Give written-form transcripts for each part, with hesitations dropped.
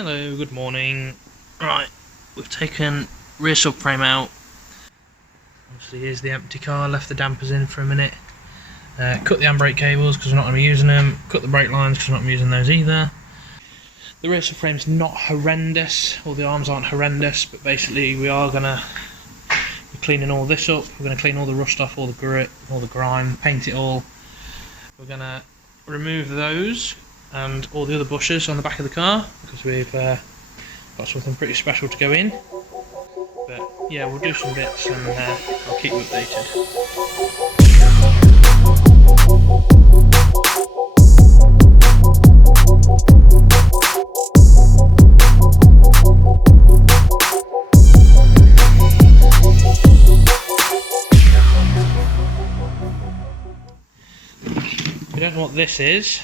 Hello, good morning. Right, we've taken rear subframe out. Obviously here's the empty car, left the dampers in for a minute. Cut the handbrake cables because we're not going to be using them. Cut the brake lines because we're not going to be using those either. The rear subframe's not horrendous, or the arms aren't horrendous, but basically we are going to be cleaning all this up. We're going to clean all the rust off, all the grit, all the grime, paint it all. We're going to remove those and all the other bushes on the back of the car because we've got something pretty special to go in. But yeah, we'll do some bits and I'll keep you updated. If you don't know what this is,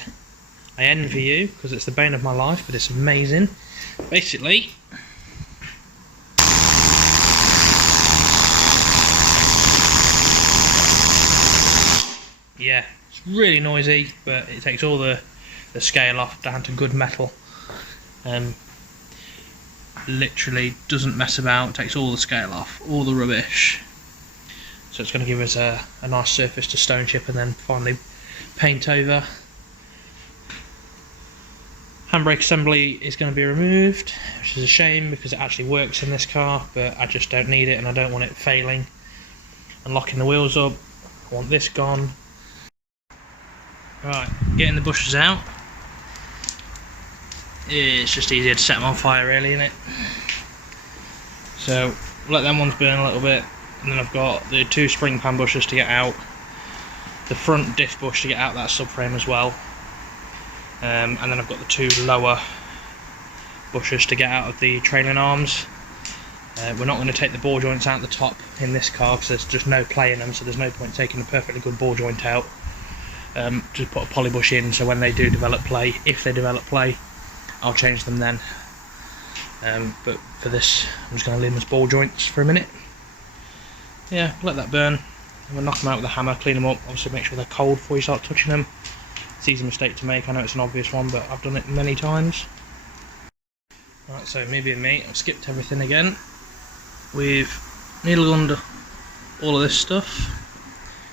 I envy you because it's the bane of my life, but it's amazing. Basically, yeah, it's really noisy, but it takes all the scale off down to good metal. Literally doesn't mess about, takes all the scale off, all the rubbish. So it's going to give us a nice surface to stone chip and then finally paint over. Handbrake assembly is going to be removed, which is a shame because it actually works in this car, but I just don't need it and I don't want it failing and locking the wheels up. I want this gone. Right, getting the bushes out. It's just easier to set them on fire really, isn't it? So let them ones burn a little bit, and then I've got the two spring pan bushes to get out, the front diff bush to get out that subframe as well. And then I've got the two lower bushes to get out of the trailing arms. We're not going to take the ball joints out the top in this car because there's just no play in them, so there's no point taking a perfectly good ball joint out. Just put a polybush in so when they do develop play, if they develop play, I'll change them then. But for this, I'm just going to leave them as ball joints for a minute. Yeah, let that burn. And we'll knock them out with a hammer, clean them up, obviously make sure they're cold before you start touching them. It's an easy mistake to make, I know it's an obvious one, but I've done it many times. Right, so me being me, I've skipped everything again. We've needle gunned all of this stuff.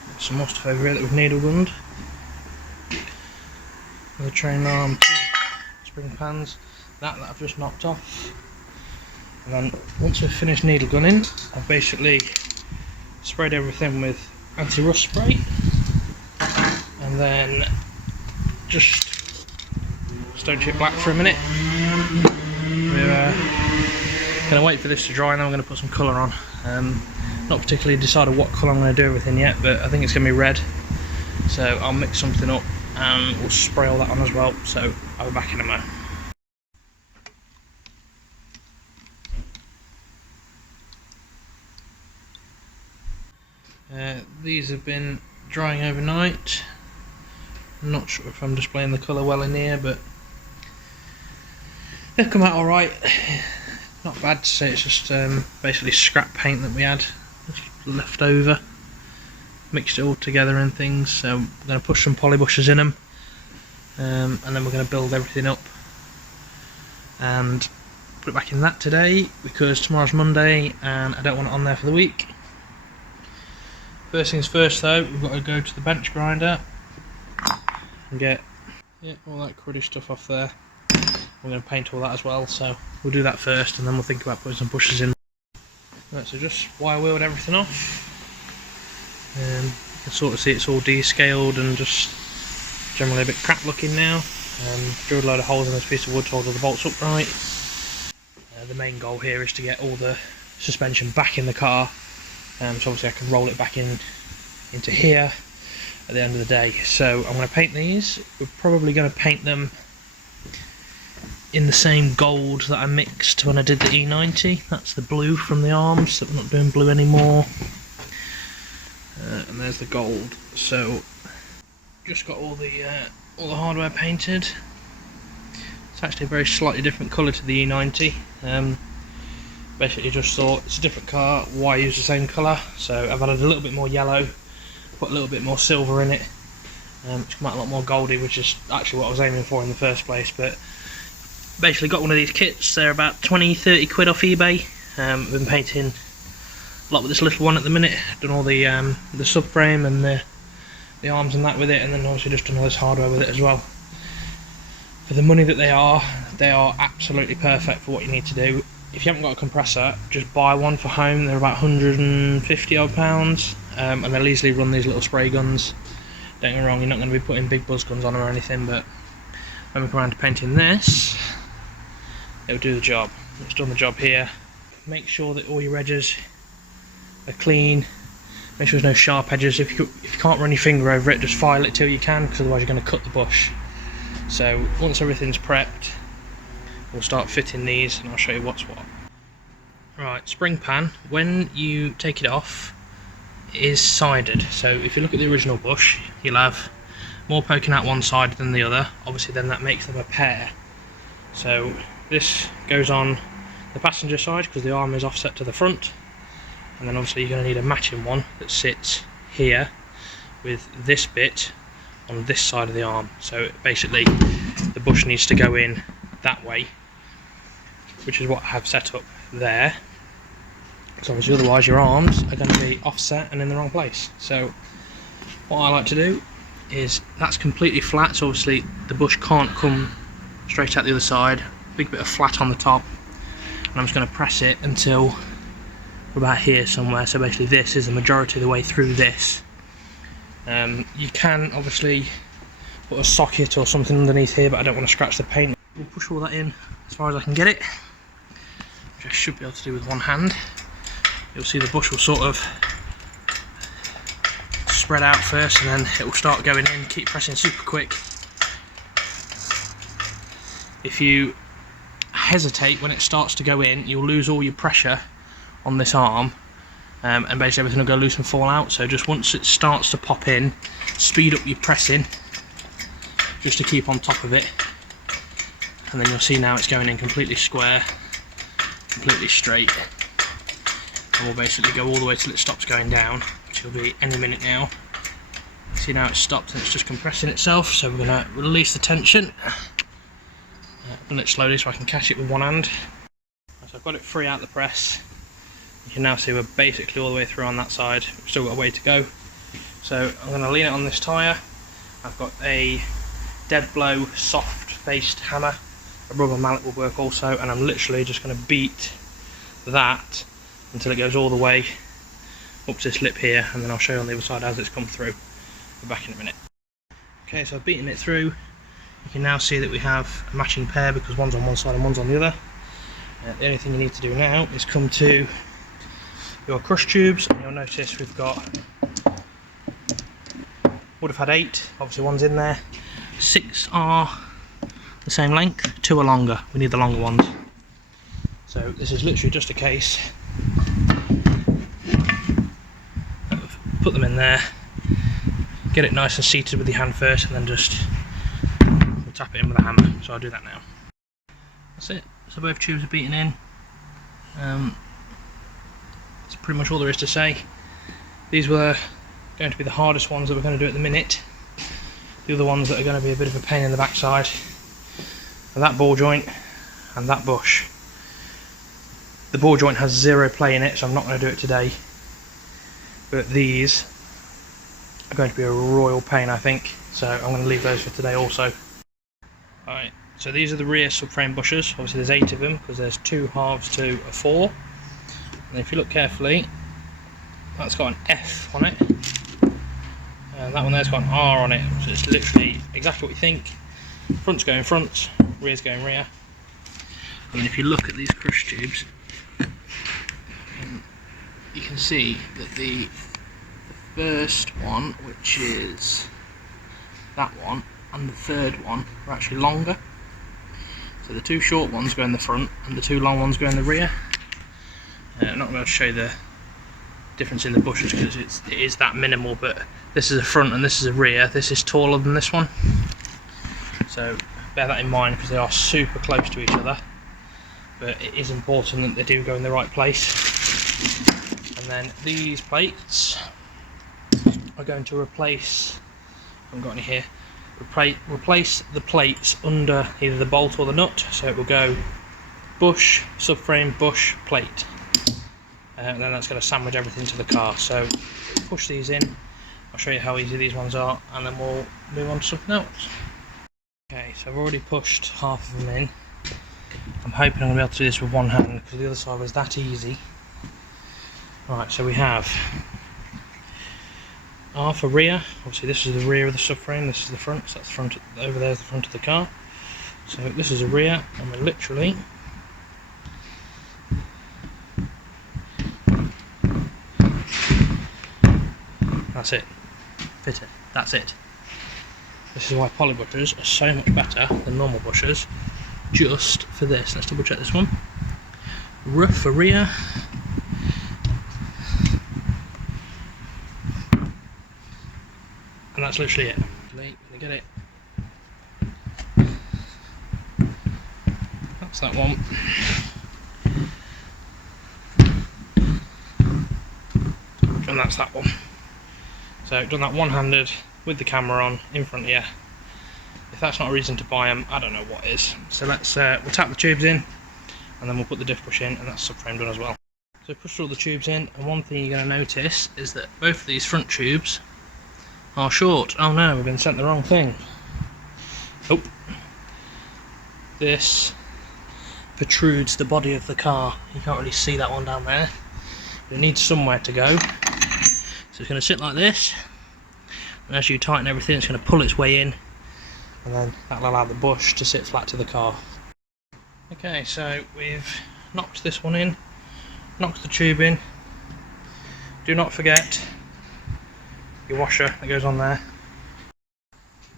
There's some more stuff over here that we've needle gunned. The train arm, spring pans, that I've just knocked off. And then once we've finished needle gunning, I've basically sprayed everything with anti-rust spray. And then just stone chip black for a minute. We're going to wait for this to dry and then I'm going to put some colour on. Not particularly decided what colour I'm going to do everything yet, but I think it's going to be red. So I'll mix something up and we'll spray all that on as well. So I'll be back in a moment. These have been drying overnight. I'm not sure if I'm displaying the colour well in here, but they've come out alright. Not bad to say, it's just basically scrap paint that we had left over. Mixed it all together and things, so we're going to push some polybushes in them, and then we're going to build everything up and put it back in that today because tomorrow's Monday and I don't want it on there for the week. First things first though, we've got to go to the bench grinder and get all that cruddy stuff off there. We're going to paint all that as well, so we'll do that first and then we'll think about putting some bushes in. Right, so just wire wheeled everything off. You can sort of see it's all descaled and just generally a bit crap looking now. Drilled a load of holes in this piece of wood to hold all the bolts upright. The main goal here is to get all the suspension back in the car, so obviously I can roll it back into here at the end of the day. So I'm going to paint these. We're probably going to paint them in the same gold that I mixed when I did the E90. That's the blue from the arms, so we're not doing blue anymore. And there's the gold. So just got all the hardware painted. It's actually a very slightly different colour to the E90. Basically just thought it's a different car, why use the same colour? So I've added a little bit more yellow, put a little bit more silver in it. It's come out a lot more goldy, which is actually what I was aiming for in the first place, but Basically got one of these kits, they're about 20-30 quid off eBay. I've been painting a lot with this little one at the minute, done all the subframe and the arms and that with it, and then obviously just done all this hardware with it as well. For the money that they are absolutely perfect for what you need to do. If you haven't got a compressor, just buy one for home. They're about 150 odd pounds, and they'll easily run these little spray guns. Don't get me wrong, you're not going to be putting big buzz guns on them or anything, but when we come around to painting this, it'll do the job. It's done the job here. Make sure that all your edges are clean. Make sure there's no sharp edges. If you can't run your finger over it, just file it till you can, because otherwise you're going to cut the bush. So once everything's prepped, we'll start fitting these, and I'll show you what's what. Right, spring pan, when you take it off, it is sided. So if you look at the original bush, you'll have more poking out one side than the other. Obviously then that makes them a pair. So this goes on the passenger side because the arm is offset to the front, and then obviously you're going to need a matching one that sits here with this bit on this side of the arm. So basically the bush needs to go in that way, which is what I have set up there. So obviously otherwise your arms are going to be offset and in the wrong place. So what I like to do is, that's completely flat, so obviously the bush can't come straight out the other side. Big bit of flat on the top, and I'm just going to press it until we're about here somewhere. So basically this is the majority of the way through this. You can obviously put a socket or something underneath here, but I don't want to scratch the paint. We'll push all that in as far as I can get it, which I should be able to do with one hand. You'll see the bush will sort of spread out first, and then it will start going in. Keep pressing super quick. If you hesitate when it starts to go in, you'll lose all your pressure on this arm, and basically everything will go loose and fall out. So just once it starts to pop in, speed up your pressing just to keep on top of it, and then you'll see now it's going in completely square, completely straight, and we'll basically go all the way till it stops going down, which will be any minute now. See, now it's stopped and it's just compressing itself, so we're going to release the tension. Run it slowly so I can catch it with one hand. So I've got it free out the press. You can now see we're basically all the way through on that side. We've still got a way to go. So I'm going to lean it on this tyre. I've got a dead blow soft based hammer. A rubber mallet will work also, and I'm literally just going to beat that until it goes all the way up to this lip here, and then I'll show you on the other side as it's come through. We're back in a minute. Okay, so I've beaten it through. You can now see that we have a matching pair because one's on one side and one's on the other. The only thing you need to do now is come to your crush tubes, and you'll notice we've got, would have had 8, obviously one's in there. 6 are the same length, 2 are longer. We need the longer ones. So this is literally just a case of put them in there, get it nice and seated with your hand first, and then just tap it in with a hammer. So I'll do that now. That's it. So both tubes are beaten in. That's pretty much all there is to say. These were going to be the hardest ones that we're going to do at the minute. The other ones that are going to be a bit of a pain in the backside are that ball joint and that bush. The ball joint has 0 play in it, so I'm not going to do it today. But these are going to be a royal pain, I think. So I'm going to leave those for today also. Alright, so these are the rear subframe bushes. Obviously there's 8 of them because there's 2 halves to a 4. And if you look carefully, that's got an F on it. And that one there's got an R on it. So it's literally exactly what you think. Front's going front, rear's going rear. And then if you look at these crush tubes, you can see that the first one, which is that one, and the third one are actually longer. So the 2 short ones go in the front and the 2 long ones go in the rear. I'm not going to show you the difference in the bushes because it is that minimal, but this is a front and this is a rear. This is taller than this one, so bear that in mind because they are super close to each other, but it is important that they do go in the right place. And then these plates are going to replace, I haven't got any here, replace the plates under either the bolt or the nut, so it will go bush, subframe, bush, plate. And then that's going to sandwich everything to the car. So push these in, I'll show you how easy these ones are, and then we'll move on to something else. Okay, so I've already pushed half of them in. I'm hoping I'm going to be able to do this with one hand because the other side was that easy. Right, so we have R for rear. Obviously this is the rear of the subframe, this is the front, so that's the front, over there is the front of the car. So this is the rear, and we're literally that's it. Fit it. That's it. This is why polybushers are so much better than normal bushers, just for this. Let's double check this one. R for rear. And that's literally it. Gonna get it. That's that one. And that's that one. So I've done that one-handed with the camera on in front of you. If that's not a reason to buy them, I don't know what is. So let's we'll tap the tubes in, and then we'll put the diff push in, and that's subframe done as well. So push all the tubes in, and one thing you're going to notice is that both of these front tubes are short. Oh no, we've been sent the wrong thing. Oh, this protrudes the body of the car. You can't really see that one down there. But it needs somewhere to go. So it's going to sit like this, and as you tighten everything, it's going to pull its way in, and then that'll allow the bush to sit flat to the car. Okay, so we've knocked this one in, knocked the tube in. Do not forget your washer that goes on there.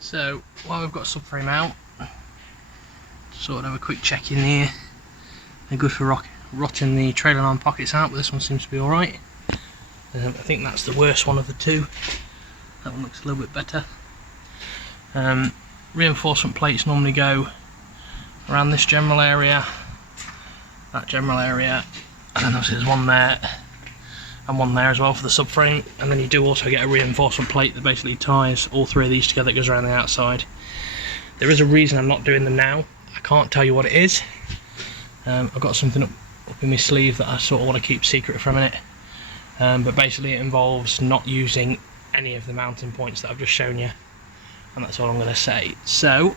So while we've got subframe out, sort of have a quick check in here. They're good for rotting the trailer arm pockets out, but this one seems to be alright. I think that's the worst one of the two. That one looks a little bit better. Reinforcement plates normally go around this general area, that general area, and then obviously there's one there and one there as well for the subframe, and then you do also get a reinforcement plate that basically ties all three of these together, that goes around the outside. There is a reason I'm not doing them now. I can't tell you what it is. I've got something up in my sleeve that I sort of want to keep secret for a minute. But basically it involves not using any of the mounting points that I've just shown you, and that's all I'm going to say. So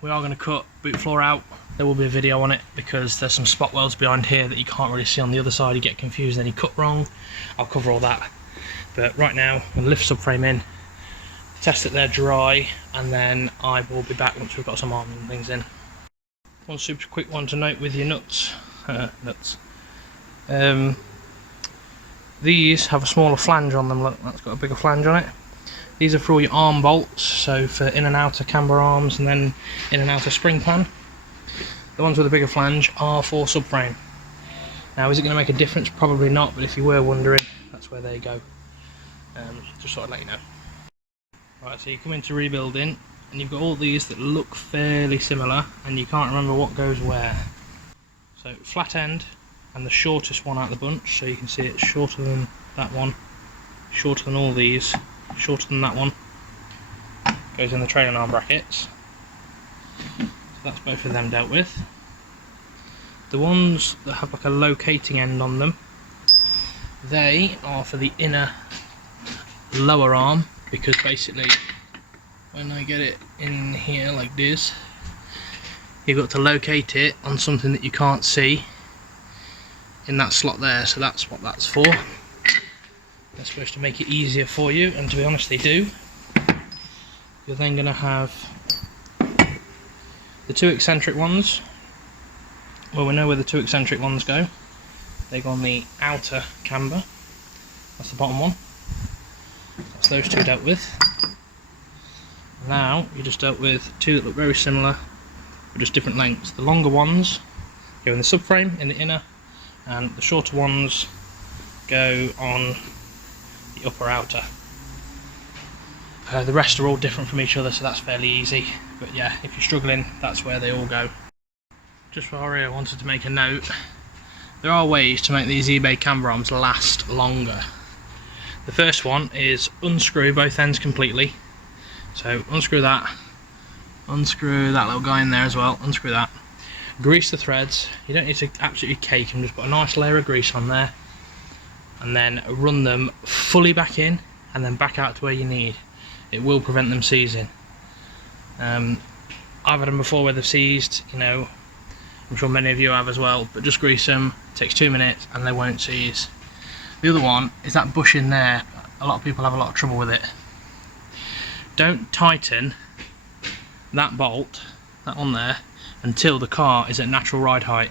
we are going to cut boot floor out. There will be a video on it because there's some spot welds behind here that you can't really see on the other side. You get confused, then you cut wrong. I'll cover all that, but right now I'm going to lift subframe in, test it there dry, and then I will be back once we've got some arming and things in. One super quick one to note with your nuts. These have a smaller flange on them. Look, that's got a bigger flange on it. These are for all your arm bolts, so for in and outer camber arms, and then in and outer spring pan. The ones with a bigger flange are for subframe. Now, is it going to make a difference? Probably not, but if you were wondering, that's where they go. Just sort of let you know. Right, so you come into rebuilding, and you've got all these that look fairly similar, and you can't remember what goes where. So flat end, and the shortest one out of the bunch, so you can see it's shorter than that one, shorter than all these, shorter than that one, goes in the trailing arm brackets. So that's both of them dealt with. The ones that have like a locating end on them, they are for the inner lower arm, because basically when I get it in here like this, you've got to locate it on something that you can't see in that slot there, so that's what that's for. They're supposed to make it easier for you, and to be honest they do. You're then going to have the two eccentric ones. Well, we know where the two eccentric ones go. They go on the outer camber. That's the bottom one. That's those two dealt with. Now you just dealt with two that look very similar, but just different lengths. The longer ones go in the subframe in the inner, and the shorter ones go on the upper outer. The rest are all different from each other, so that's fairly easy, but yeah, if you're struggling, that's where they all go. Just before I wanted to make a note, there are ways to make these eBay camber arms last longer. The first one is unscrew both ends completely, So unscrew that little guy in there as well, unscrew that. Grease the threads. You don't need to absolutely cake them, just put a nice layer of grease on there, and then run them fully back in and then back out to where you need. It will prevent them seizing. I've had them before where they've seized, you know, I'm sure many of you have as well, but just grease them, it takes 2 minutes and they won't seize. The other one is that bush in there. A lot of people have a lot of trouble with it. Don't tighten that bolt, that one there, until the car is at natural ride height.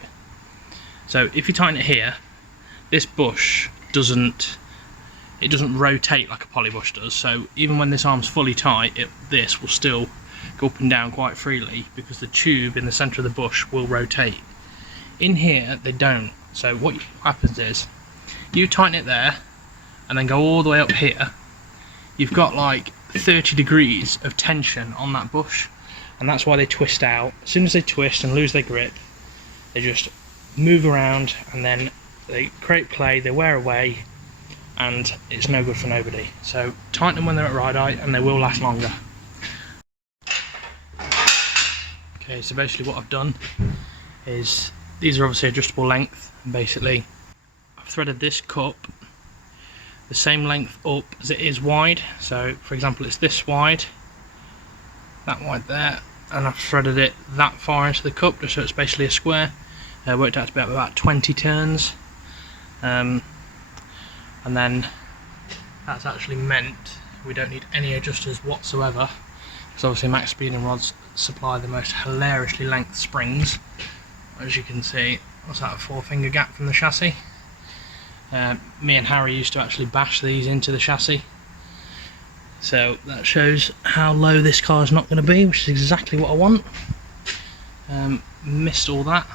So if you tighten it here, this bush doesn't rotate like a Polybush does, so even when this arm's fully tight, this will still go up and down quite freely because the tube in the centre of the bush will rotate. In here they don't, so what happens is you tighten it there and then go all the way up here. You've got like 30 degrees of tension on that bush, and that's why they twist out. As soon as they twist and lose their grip, they just move around and then they create play, they wear away, and it's no good for nobody. So tighten them when they're at ride height and they will last longer. Okay, so basically what I've done is, these are obviously adjustable length, and basically I've threaded this cup the same length up as it is wide. So for example, it's this wide, that wide there, and I've threaded it that far into the cup just so it's basically a square. Worked out to be about 20 turns, and then that's actually meant we don't need any adjusters whatsoever, because obviously MaXpeedingRods supply the most hilariously length springs. As you can see, what's that, a 4-finger gap from the chassis. Me and Harry used to actually bash these into the chassis, so that shows how low this car is not going to be, which is exactly what I want. Missed all that,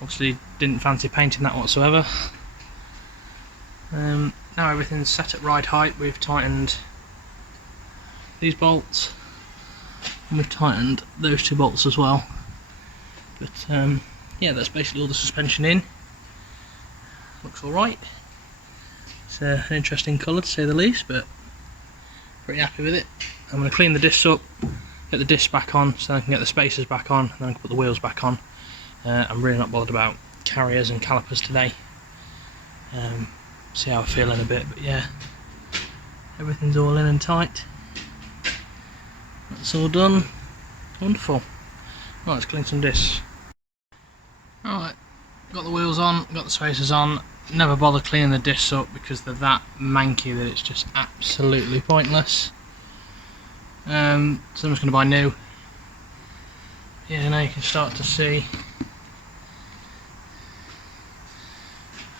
obviously didn't fancy painting that whatsoever. Now everything's set at ride height. We've tightened these bolts and we've tightened those 2 bolts as well, but yeah, that's basically all the suspension in. Looks alright. It's an interesting colour to say the least, but pretty happy with it. I'm going to clean the discs up, get the discs back on so I can get the spacers back on, and then I can put the wheels back on. I'm really not bothered about carriers and calipers today. See how I feel in a bit, but yeah, everything's all in and tight. That's all done. Wonderful. Right, let's clean some discs. Alright, got the wheels on, got the spacers on. Never bother cleaning the discs up because they're that manky that it's just absolutely pointless. So I'm just going to buy new. Yeah, now you can start to see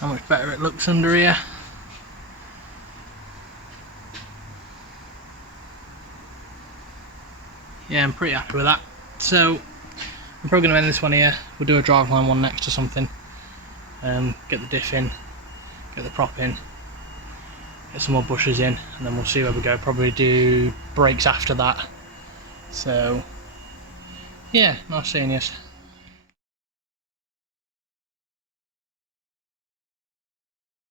how much better it looks under here. Yeah, I'm pretty happy with that. So I'm probably going to end this one here. We'll do a Driveline one next or something. Get the diff in, get the prop in, get some more bushes in, and then we'll see where we go. Probably do brakes after that. So yeah, nice seeing you.